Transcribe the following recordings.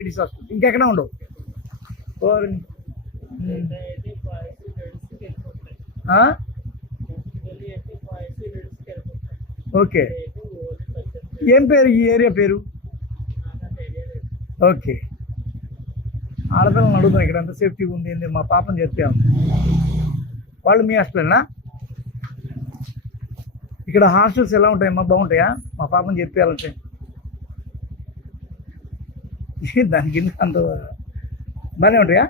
Ladies hostel ఇంకెక్కడ ఉండవు. Okay, ఏం పేరు ఈ ఏరియా పేరు? ఓకే, ఆడపిల్లలను అడుగుతాం ఇక్కడ ఎంత సేఫ్టీ ఉంది ఏంది, మా పాపని చెప్పాము. వాళ్ళు మీ హాస్టల్నా? ఇక్కడ హాస్టల్స్ ఎలా ఉంటాయమ్మా, బాగుంటాయా? మా పాపని చెప్పాలంటే దానికి ఎందుకు అంత బాగానే ఉంటాయా?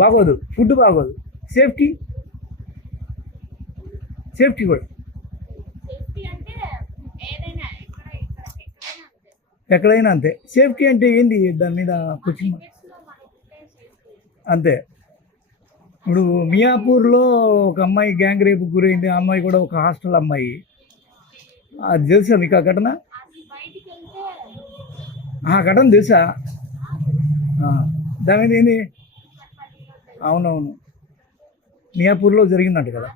బాగోదు, ఫుడ్ బాగోదు, సేఫ్టీ కూడా ఎక్కడైనా అంతే. సేఫ్టీ అంటే ఏంటి దాని మీద కొంచెం అంతే. ఇప్పుడు మియాపూర్లో ఒక అమ్మాయి గ్యాంగ్ రేపు గురైంది, ఆ అమ్మాయి కూడా ఒక హాస్టల్ అమ్మాయి, అది తెలుసా మీకు ఆ ఘటన? ఆ ఘటన తెలుసా? దాని మీద ఏంది? అవునవును, మియాపూర్లో జరిగిందంట కదా.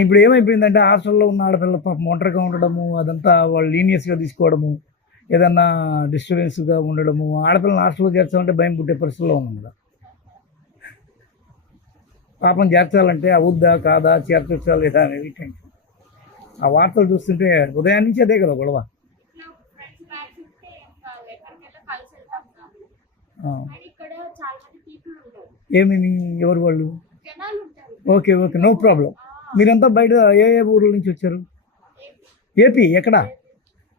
ఇప్పుడు ఏమైపోయిందంటే హాస్టల్లో ఉన్న ఆడపిల్ల పాపం ఒంటరిగా ఉండడము, అదంతా వాళ్ళు లీనియస్గా తీసుకోవడము, ఏదన్నా డిస్టర్బెన్స్గా ఉండడము, ఆడపిల్లని హాస్టల్లో చేర్చాలంటే భయం పుట్టే పరిస్థితిలో ఉన్నాం కదా. పాపం చేర్చాలంటే అవుద్దా కాదా, చేర్చొచ్చా లేదా అనేది టెన్షన్. ఆ వార్తలు చూస్తుంటే ఉదయం నుంచి అదే కదా గొడవ. ఏమని ఎవరు వాళ్ళు? Okay okay, no problem. మీరంతా బయట ఏ ఏ ఊర్ల నుంచి వచ్చారు? ఏపీ ఎక్కడ?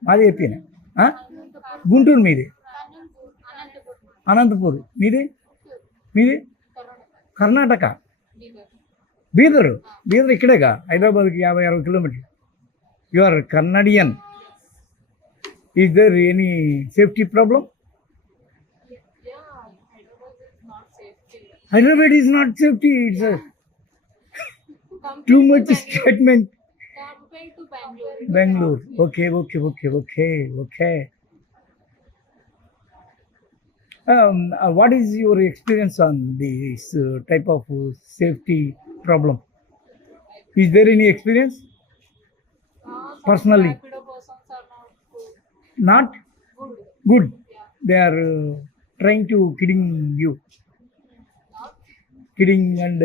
మాది ఏపీనే. గుంటూరు మీది? అనంతపూర్ మీది? మీది కర్ణాటక? బీదర్ ఇక్కడేగా, హైదరాబాద్కి 50-60 కిలోమీటర్లు. You are Canadian. Is there any safety problem? Hyderabad is not safety. It's a too much statement. Compared to Bangalore. Okay. What is your experience on this type of safety problem? Is there any experience? Personally? Not good. They are trying to kidding you. Kidding and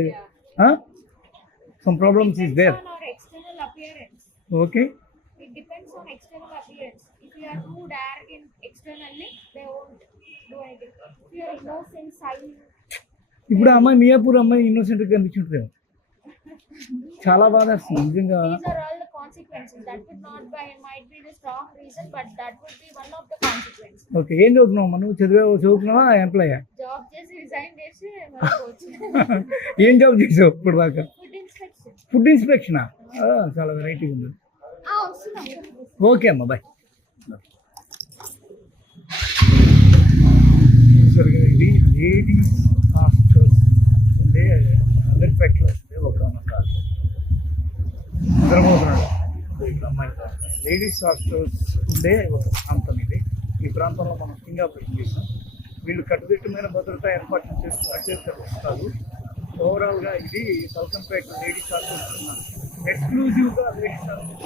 some problems is there. Depends on our external appearance. Okay. It depends on external appearance. If you are rude, arrogant externally, they won't do anything. If you are innocent, silent. ఇప్పుడు అమ్మాయి మియాపూర్ అమ్మాయి ఇన్నోసెంట్గా కనిపించుంటుంది, చాలా బాధ వస్తుంది నిజంగా. These are all the consequences. That would not might be the strong reason, but that would be one of the consequences. Okay, ఏం చదువుతున్నావు మనం? చదువుతున్నావా ఎంప్లాయా? Job చేసి రిజైన్ చేసి మళ్ళీ పోవచ్చు. ఏం జాబ్ చేసావు ఇప్పుడు దాకా? Food inspection. ఫుడ్ ఇన్స్పెక్షనా? చాలా వెరైటీగా ఉంది. ఓకే అమ్మా, బాయ్. సరిగా ఇది లేడీస్ హాస్టల్స్ ఉండే అమీర్పేటలో ఉండే ఒక నిద్రపోతున్నాడు ఇక్కడ అమ్మాయి. లేడీస్ హాస్టల్స్ ఉండే ఒక ప్రాంతం ఇది. ఈ ప్రాంతంలో మనం స్టింగ్ ఆపరేషన్ చేసాం. వీళ్ళు కట్టుదిట్టమైన భద్రతా ఏర్పాట్లు చేస్తారు. ఓవరాల్గా ఇది సల్కంపేట లేడీస్ హాస్టల్స్ ఎక్స్క్లూజివ్గా లేడీస్ హాస్టల్స్.